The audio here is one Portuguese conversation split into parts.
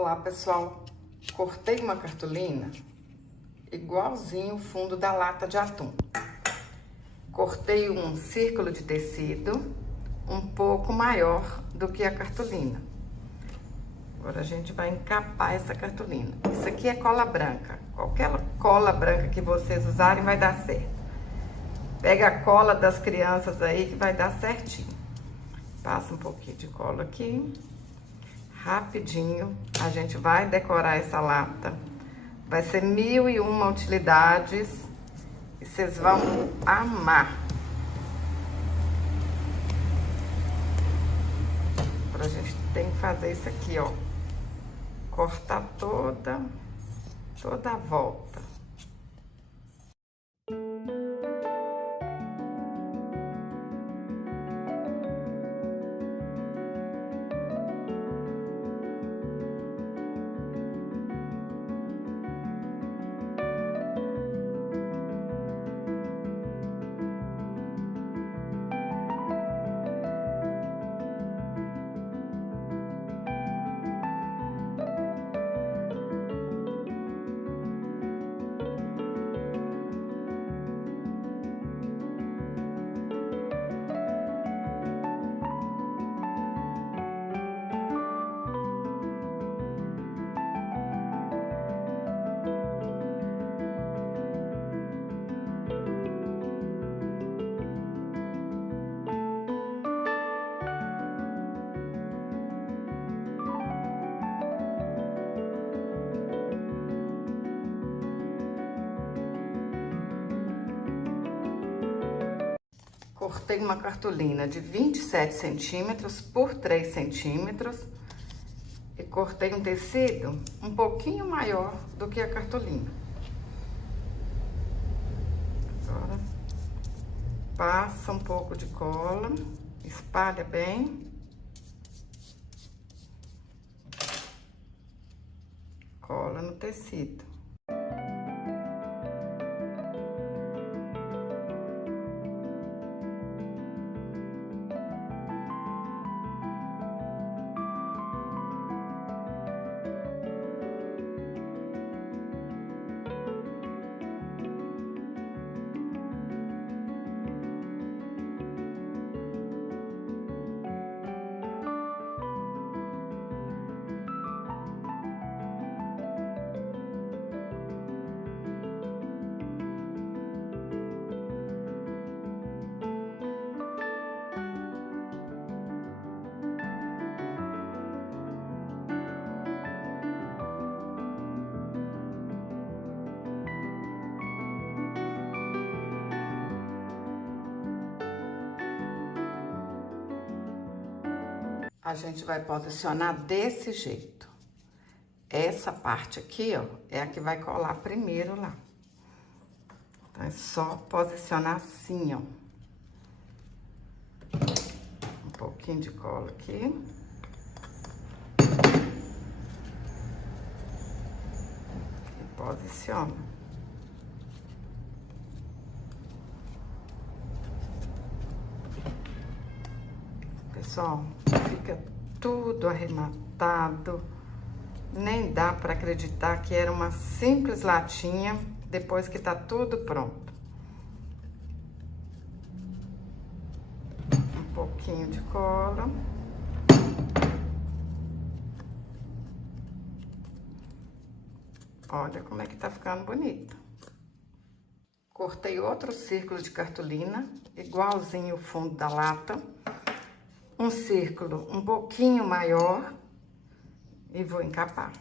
Olá pessoal, cortei uma cartolina igualzinho o fundo da lata de atum. Cortei um círculo de tecido um pouco maior do que a cartolina. Agora a gente vai encapar essa cartolina. Isso aqui é cola branca, qualquer cola branca que vocês usarem vai dar certo. Pega a cola das crianças aí que vai dar certinho. Passa um pouquinho de cola aqui. Rapidinho, a gente vai decorar essa lata. Vai ser 1001 utilidades e vocês vão amar. Agora a gente tem que fazer isso aqui, ó. Cortar toda a volta. Cortei uma cartolina de 27 centímetros por 3 centímetros e cortei um tecido um pouquinho maior do que a cartolina. Agora, passa um pouco de cola, espalha bem. Cola no tecido. A gente vai posicionar desse jeito. Essa parte aqui, ó, é a que vai colar primeiro lá. Então, é só posicionar assim, ó. Um pouquinho de cola aqui. E posiciona. Pessoal, fica tudo arrematado. Nem dá para acreditar que era uma simples latinha depois que tá tudo pronto. Um pouquinho de cola. Olha como é que tá ficando bonito. Cortei outro círculo de cartolina, igualzinho o fundo da lata. Um círculo um pouquinho maior e vou encapar.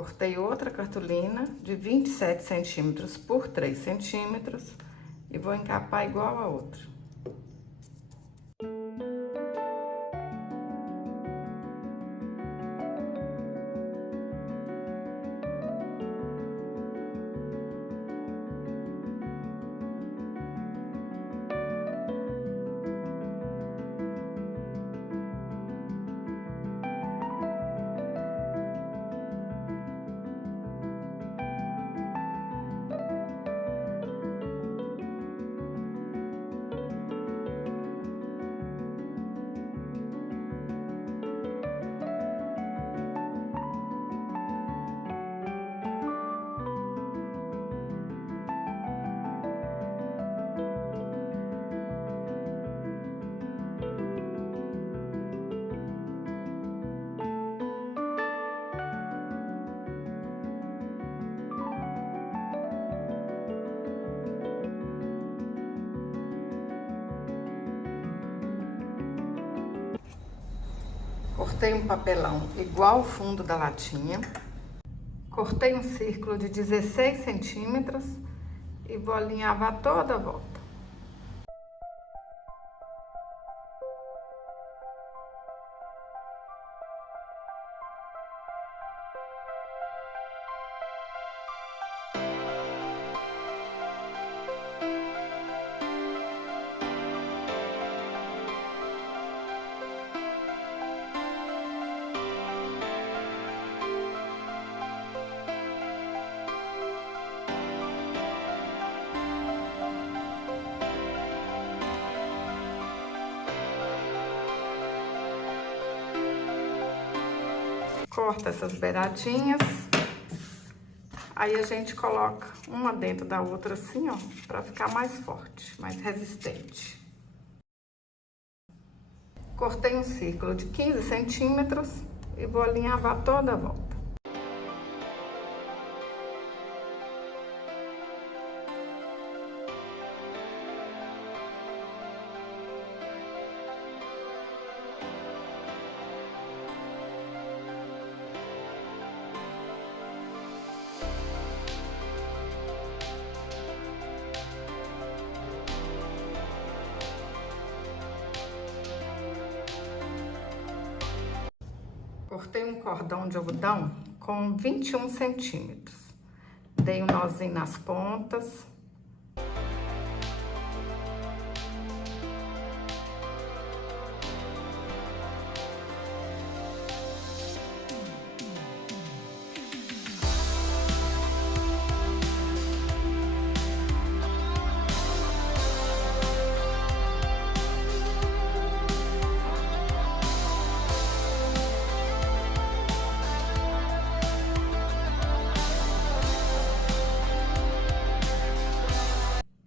Cortei outra cartolina de 27 centímetros por 3 centímetros e vou encapar igual a outra. Cortei um papelão igual ao fundo da latinha. Cortei um círculo de 16 centímetros e vou alinhavar toda a volta. Corta essas beiradinhas, aí a gente coloca uma dentro da outra assim, ó, pra ficar mais forte, mais resistente. Cortei um círculo de 15 centímetros e vou alinhavar toda a volta. Cortei um cordão de algodão com 21 centímetros. Dei um nozinho nas pontas.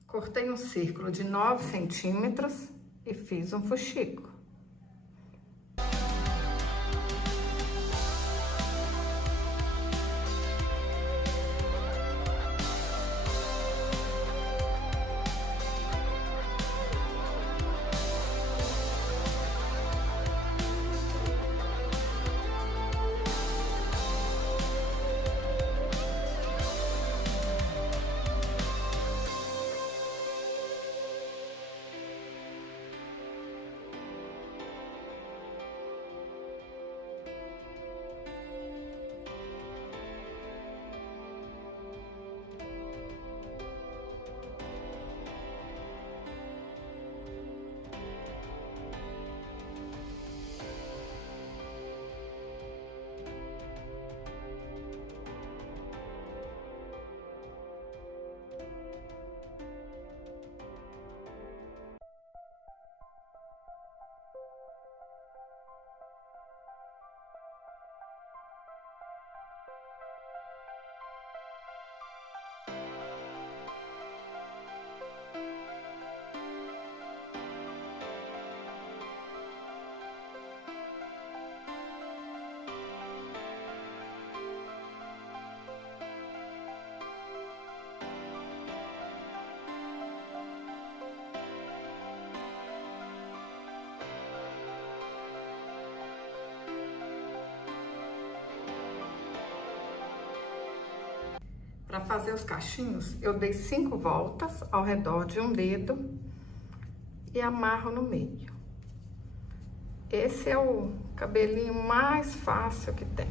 Cortei um círculo de 9 centímetros e fiz um fuxico. Para fazer os cachinhos, eu dei 5 voltas ao redor de um dedo e amarro no meio. Esse é o cabelinho mais fácil que tem.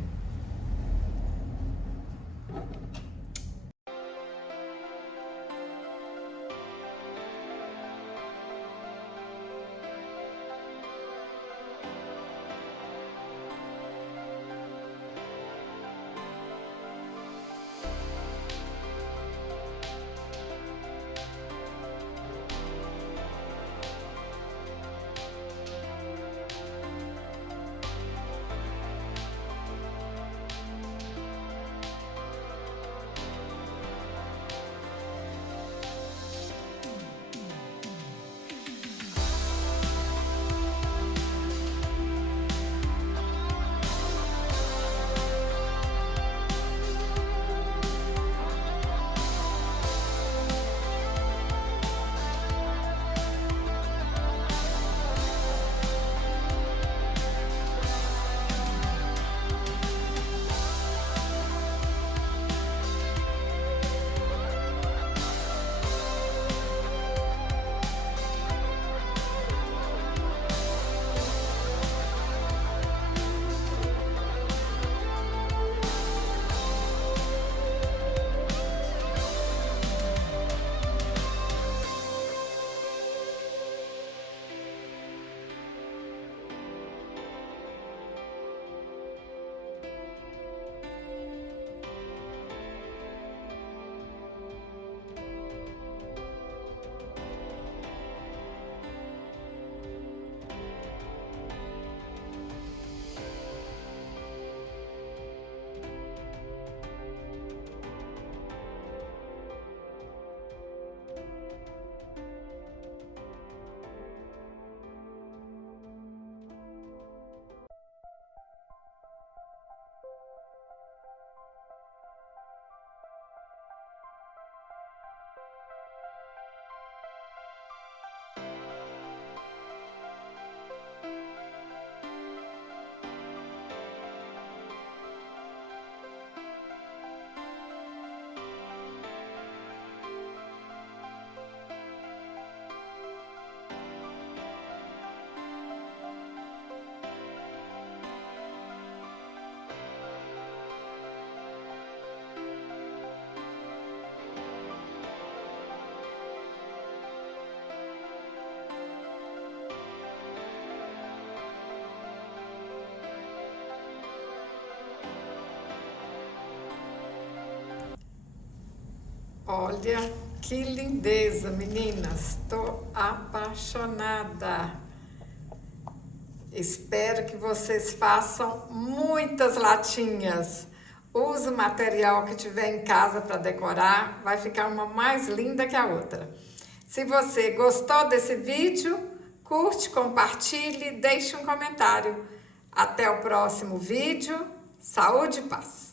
Olha que lindeza, meninas! Tô apaixonada! Espero que vocês façam muitas latinhas. Use o material que tiver em casa para decorar, vai ficar uma mais linda que a outra. Se você gostou desse vídeo, curte, compartilhe, deixe um comentário. Até o próximo vídeo. Saúde e paz!